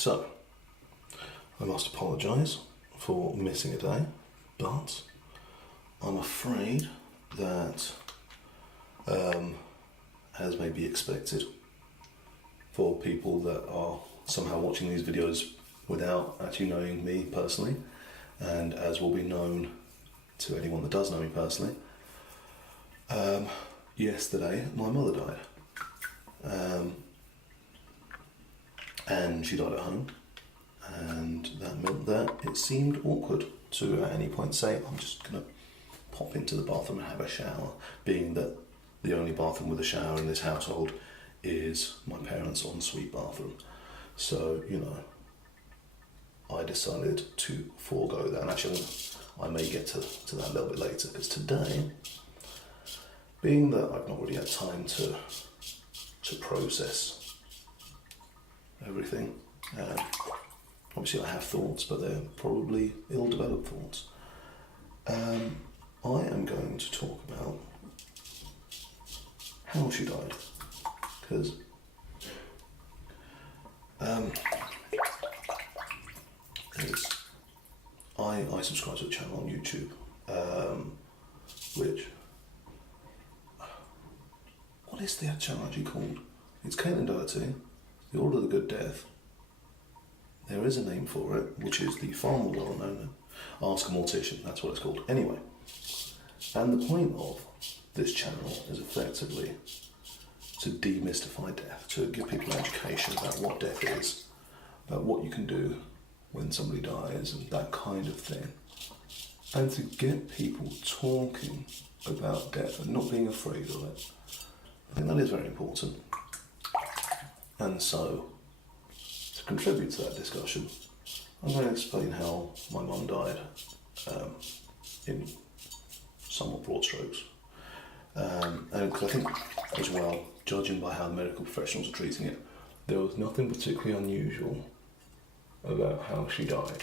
So, I must apologise for missing a day, but I'm afraid that, as may be expected, for people that are somehow watching these videos without actually knowing me personally, and as will be known to anyone that does know me personally, yesterday my mother died. And she died at home, and that meant that it seemed awkward to at any point say, I'm just going to pop into the bathroom and have a shower, being that the only bathroom with a shower in this household is my parents' ensuite bathroom. So, I decided to forego that, and actually I may get to that a little bit later, because today, being that I've not really had time to process everything, obviously I have thoughts, but they're probably ill-developed thoughts. I am going to talk about how she died, because I subscribe to a channel on YouTube, which, what is the channel actually called? It's Caitlin Doherty, The Order of the Good Death. There is a name for it, which is the far more well-known Ask A Mortician, that's what it's called. Anyway, and the point of this channel is effectively to demystify death, to give people education about what death is, about what you can do when somebody dies and that kind of thing, and to get people talking about death and not being afraid of it. I think that is very important. And so, to contribute to that discussion, I'm going to explain how my mum died in somewhat broad strokes. And because I think, as well, judging by how medical professionals are treating it, there was nothing particularly unusual about how she died.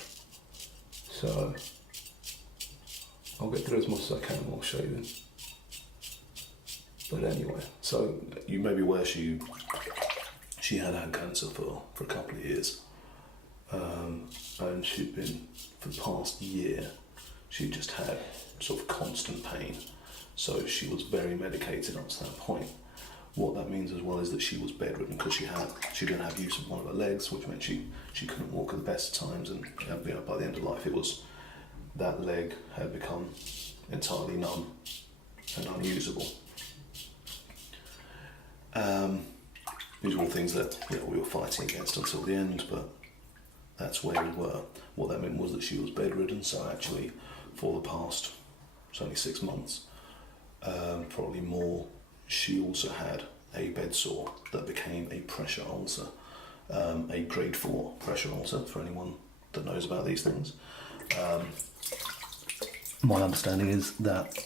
So, I'll get through as much as I can while shaving. But anyway, so you may be aware she had had cancer for a couple of years, and she'd been, for the past year, she just had sort of constant pain, so she was very medicated up to that point. What that means as well is that she was bedridden because she didn't have use of one of her legs, which meant she couldn't walk at the best of times, and by the end of life that leg had become entirely numb and unusable. These were all things that we were fighting against until the end, but that's where we were. What that meant was that she was bedridden, so actually for the past, it's only 6 months, probably more, she also had a bed sore that became a pressure ulcer, a grade 4 pressure ulcer, for anyone that knows about these things. My understanding is that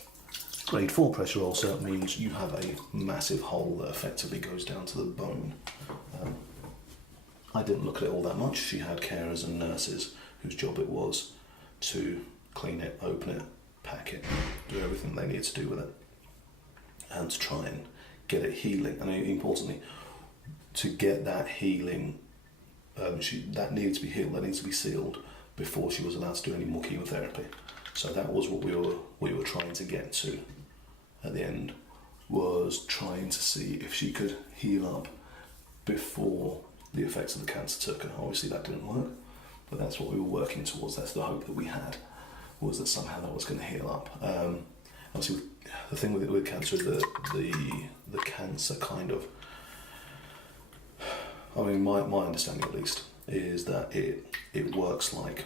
grade 4 pressure ulcer means you have a massive hole that effectively goes down to the bone. I didn't look at it all that much. She had carers and nurses whose job it was to clean it, open it, pack it, do everything they needed to do with it, and to try and get it healing. And importantly, to get that healing, that needed to be healed, that needed to be sealed before she was allowed to do any more chemotherapy. So that was what we were trying to get to at the end, was trying to see if she could heal up before the effects of the cancer took her. Obviously that didn't work, but that's what we were working towards. That's the hope that we had, was that somehow that was going to heal up. Obviously the thing with cancer is that the cancer kind of, I mean my understanding at least, is that it works like,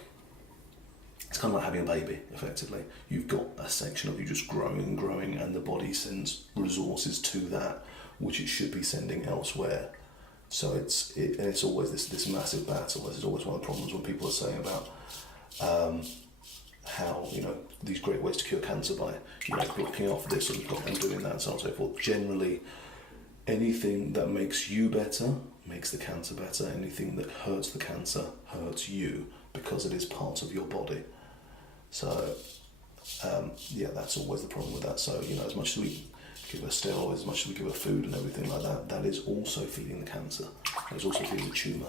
it's kind of like having a baby, effectively. You've got a section of you just growing and growing, and the body sends resources to that, which it should be sending elsewhere. So it's always this massive battle. This is always one of the problems when people are saying about how, these great ways to cure cancer by, blocking off this and doing that and so on and so forth. Generally, anything that makes you better makes the cancer better. Anything that hurts the cancer hurts you, because it is part of your body. So, that's always the problem with that. So, as much as we give her steroids, as much as we give her food and everything like that, that is also feeding the cancer. It's also feeding the tumour.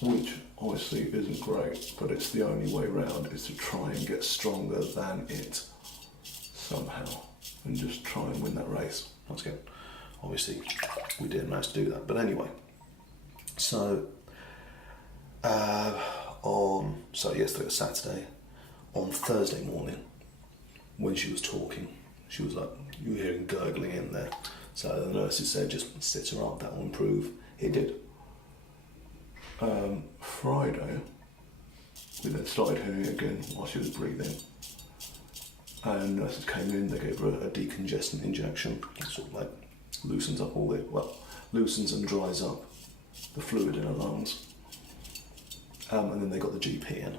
which obviously isn't great, but it's the only way round, is to try and get stronger than it somehow, and just try and win that race. That's good. Obviously, we didn't manage to do that, but anyway. So yesterday was Saturday. On Thursday morning, when she was talking, she was like, you were hearing gurgling in there. So the nurses said, just sit her up, that will improve. It did. Friday, we then started hearing it again while she was breathing. And nurses came in, they gave her a decongestant injection. It sort of like loosens and dries up the fluid in her lungs. And then they got the GP in.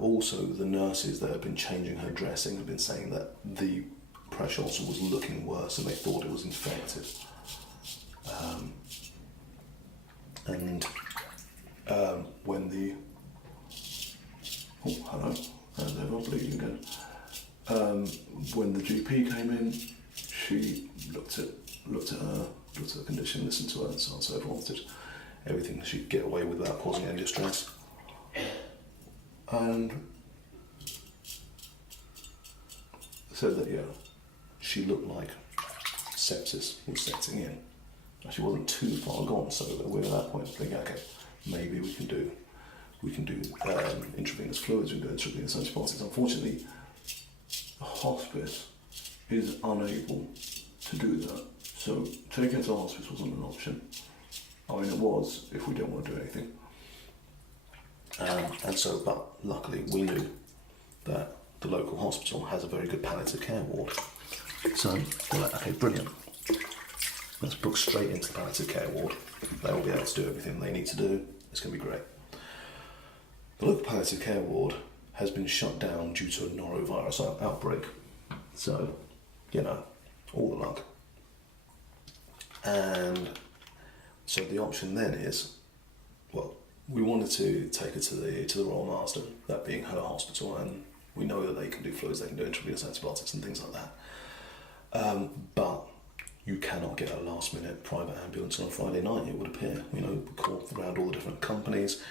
Also, the nurses that had been changing her dressing had been saying that the pressure ulcer was looking worse and they thought it was infected. When the... Oh, hello. And they're all bleeding again. When the GP came in, she looked at the condition, listened to her, and so on and so forth, did everything she could get away with without causing any distress. And said that, she looked like sepsis was setting in. She wasn't too far gone, so we're at that point thinking, okay, maybe we can do intravenous fluids, we can do intravenous antibiotics. Unfortunately, the hospice is unable to do that. So taking it to the hospice wasn't an option. I mean, it was if we didn't want to do anything. But luckily we knew that the local hospital has a very good palliative care ward. So we're like, okay, brilliant. Let's book straight into the palliative care ward. They'll be able to do everything they need to do. It's going to be great. The local palliative care ward has been shut down due to a norovirus outbreak. So, all the luck. And so the option then is, we wanted to take her to the Royal Marsden, that being her hospital, and we know that they can do fluids, they can do intravenous antibiotics and things like that. But you cannot get a last-minute private ambulance on a Friday night, it would appear. We called around all the different companies.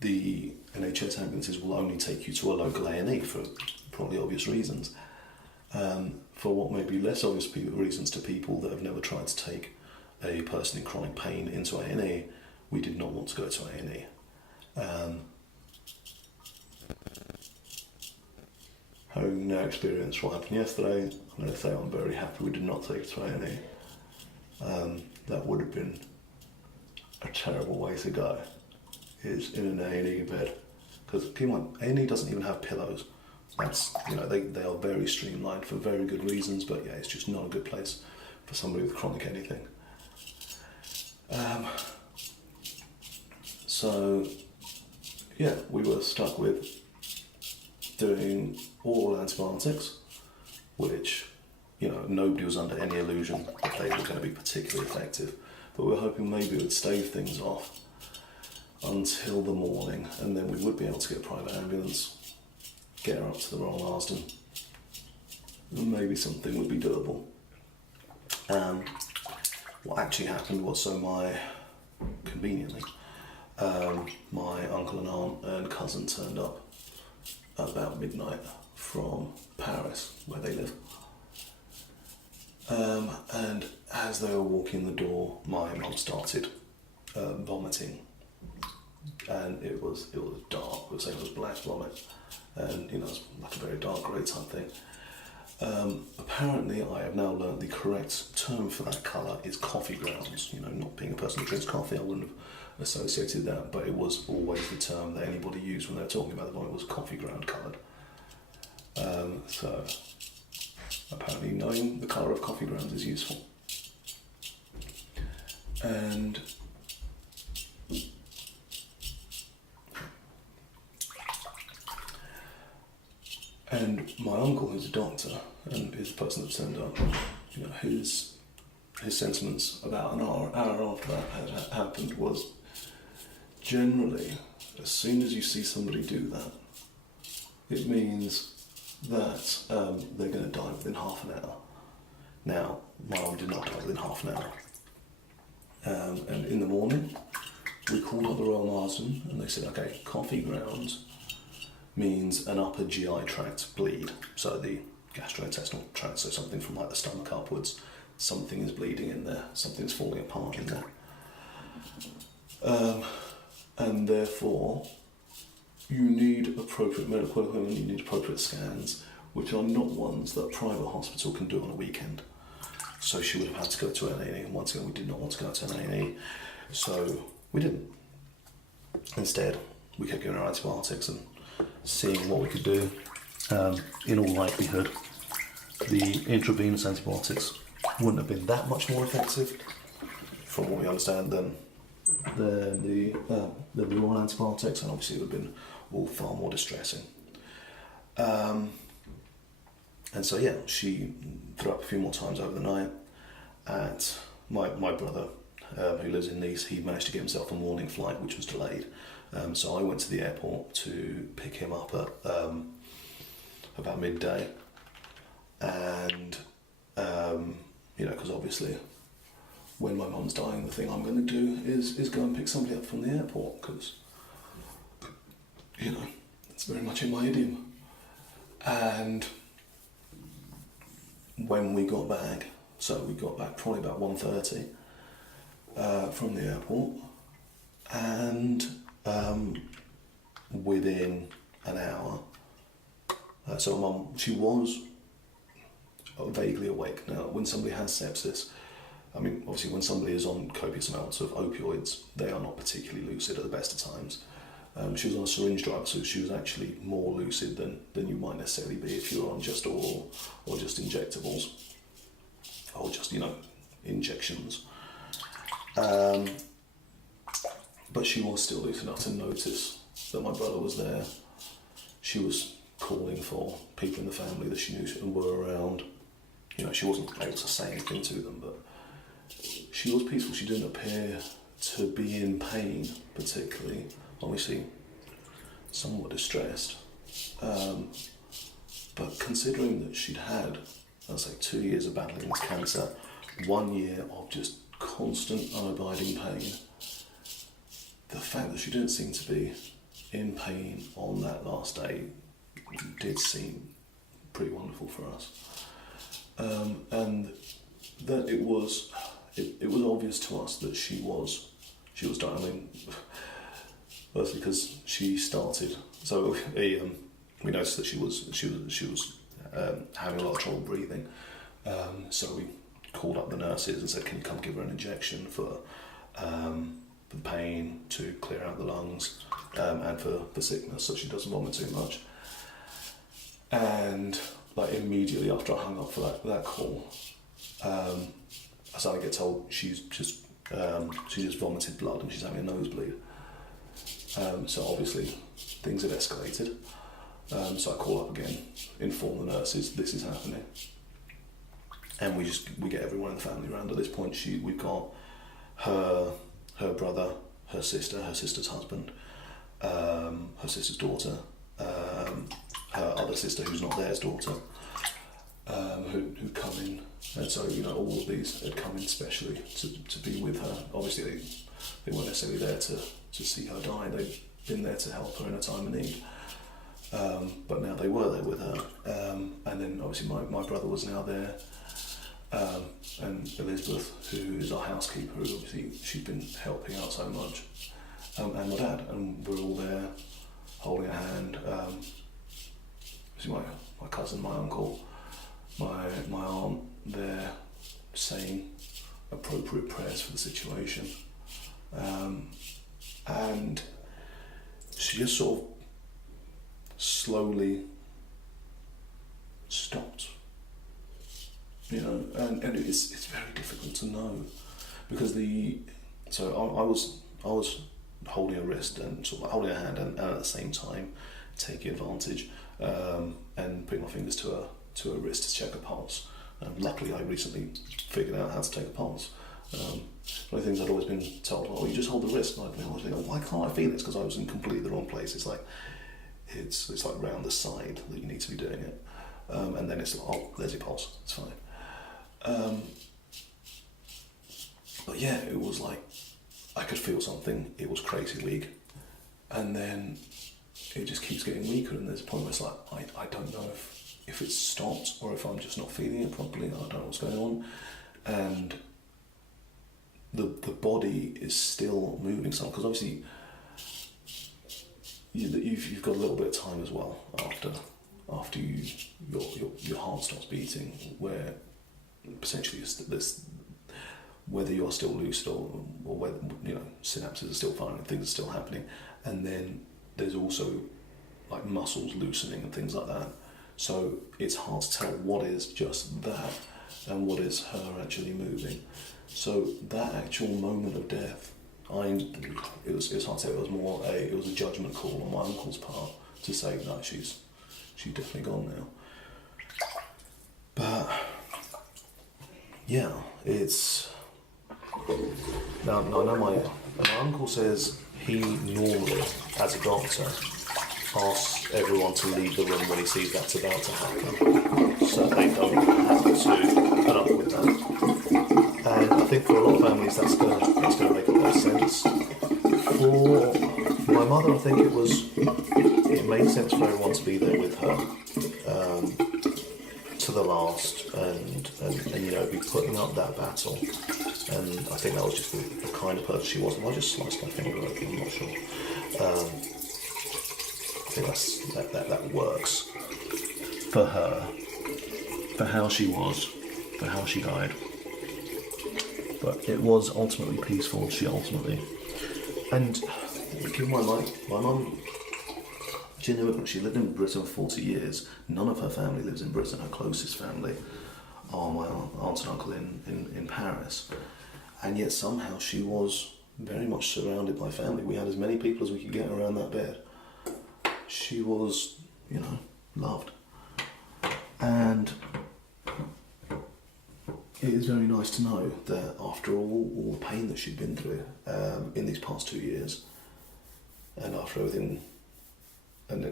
The NHS ambulances will only take you to a local A&E for probably obvious reasons. For what may be less obvious reasons to people that have never tried to take a person in chronic pain into A&E, we did not want to go to A&E. Having now experienced what happened yesterday, I'm going to say I'm very happy we did not take it to A&E. That would have been a terrible way to go, is in an A&E bed. Because A&E doesn't even have pillows. That's, they are very streamlined for very good reasons, but it's just not a good place for somebody with chronic anything. We were stuck with doing oral antibiotics, which, nobody was under any illusion that they were going to be particularly effective, but we were hoping maybe it would stave things off until the morning, and then we would be able to get a private ambulance, get her up to the Royal Marsden, and maybe something would be doable. What actually happened was, conveniently, my uncle and aunt and cousin turned up at about midnight from Paris, where they live. And as they were walking the door, my mum started vomiting, and it was dark. We were saying it was black vomit, and it was like a very dark grey type thing. Apparently, I have now learned the correct term for that colour is coffee grounds. Not being a person who drinks coffee, I wouldn't have associated that, but it was always the term that anybody used when they were talking about the vomit was coffee ground coloured. So apparently knowing the colour of coffee grounds is useful. And my uncle, who's a doctor and is the person that turned up, his sentiments about an hour after that had happened was, generally, as soon as you see somebody do that, it means that they're going to die within half an hour. Now, my mum did not die within half an hour. And in the morning, we called up the Royal Marsden and they said, okay, coffee grounds means an upper GI tract bleed, so the gastrointestinal tract, so something from like the stomach upwards, something is bleeding in there, something's falling apart in there. And therefore, you need appropriate medical equipment, you need appropriate scans, which are not ones that a private hospital can do on a weekend. So she would have had to go to an A&E, and once again we did not want to go to an A&E, so we didn't. Instead, we kept giving her antibiotics and seeing what we could do. In all likelihood, the intravenous antibiotics wouldn't have been that much more effective, from what we understand, than the oral antibiotics, and obviously it would have been all far more distressing. And so yeah, she threw up a few more times over the night. At my brother, who lives in Nice, he managed to get himself a morning flight, which was delayed. So I went to the airport to pick him up at about midday, and because obviously when my mum's dying, the thing I'm going to do is go and pick somebody up from the airport, because it's very much in my idiom. And when we got back, so we got back probably about 1:30 from the airport, and within an hour, so Mum, she was vaguely awake. Now, when somebody has sepsis, I mean, obviously when somebody is on copious amounts of opioids, they are not particularly lucid at the best of times. She was on a syringe drive, so she was actually more lucid than you might necessarily be if you were on just oral or just injectables, or just, injections. But she was still lucid enough to notice that my brother was there. She was calling for people in the family that she knew and were around. She wasn't able to say anything to them, but she was peaceful. She didn't appear to be in pain particularly. Obviously, somewhat distressed. But considering that she'd had, I'd say, 2 years of battling this cancer, 1 year of just constant, unabiding pain, the fact that she didn't seem to be in pain on that last day did seem pretty wonderful for us. And that it was obvious to us that she was dying. I mean, firstly because she started, so we noticed that she was having a lot of trouble breathing. So we called up the nurses and said, "Can you come give her an injection for the pain, to clear out the lungs, and for sickness, so she doesn't vomit too much." And immediately after I hung up for that call, I started to get told she just vomited blood and she's having a nosebleed. So obviously things had escalated. So I call up again, inform the nurses this is happening, and we get everyone in the family around. At this point, we've got her brother, her sister's husband, her sister's daughter, her other sister who's not their's daughter, who come in, and so all of these had come in specially to be with her. Obviously they weren't necessarily there to see her die. They'd been there to help her in a time of need, but now they were there with her. And then obviously my brother was now there, and Elizabeth, who is our housekeeper, who obviously she's been helping out so much, and my dad, and we're all there holding a hand. My cousin, my uncle, my aunt, they're saying appropriate prayers for the situation, and she just sort of slowly stopped, and it's very difficult to know, because I was holding her wrist and sort of holding her hand, and at the same time taking advantage and putting my fingers to her wrist to check her pulse. Luckily, I recently figured out how to take a pulse. One of the things I'd always been told, you just hold the wrist, and I'd been always thinking, why can't I feel it? It's because I was in completely the wrong place. It's like round the side that you need to be doing it, and then it's like, there's your pulse, it's fine. But yeah, it was like I could feel something. It was crazy weak, and then it just keeps getting weaker. And there's a point where it's like I don't know if it's stopped or if I'm just not feeling it properly. I don't know what's going on, and the body is still moving some, because obviously you've got a little bit of time as well after your heart stops beating, where potentially this, whether you're still lucid or whether synapses are still firing, things are still happening, and then there's also like muscles loosening and things like that. So it's hard to tell what is just that and what is her actually moving. So that actual moment of death, it was hard to say. It was a judgment call on my uncle's part to say no, she's definitely gone now. But yeah, it's now I know my uncle says he normally, as a doctor, asks everyone to leave the room when he sees that's about to happen, so they don't have to put up with that. And I think for a lot of families that's gonna make a lot of sense. For my mother, I think it made sense for everyone to be there with her to the last, and be putting up that battle. And I think that was just the kind of person she was. And I just sliced my finger open, I'm not sure. I think that works for her, for how she was, for how she died. But it was ultimately peaceful. And given my mum, she lived in Britain for 40 years. None of her family lives in Britain. Her closest family are my aunt and uncle in Paris. And yet somehow she was very much surrounded by family. We had as many people as we could get around that bed. She was, loved. And it is very nice to know that after all the pain that she'd been through in these past 2 years, and after everything, and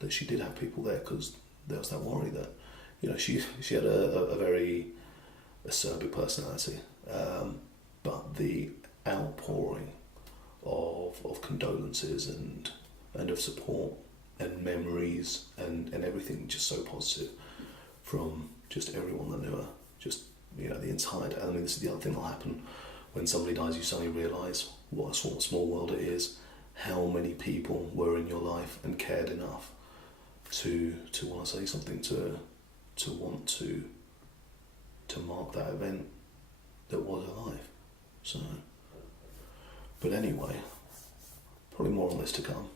that she did have people there, because there was that worry that, she had a very acerbic personality, but the outpouring of condolences and of support and memories and everything just so positive from just everyone that knew her, just the entire day. I mean, this is the other thing that'll happen when somebody dies. You suddenly realise what a small world it is, how many people were in your life and cared enough to want to say something, to want to mark that event that was her life. So, but anyway, probably more on this to come.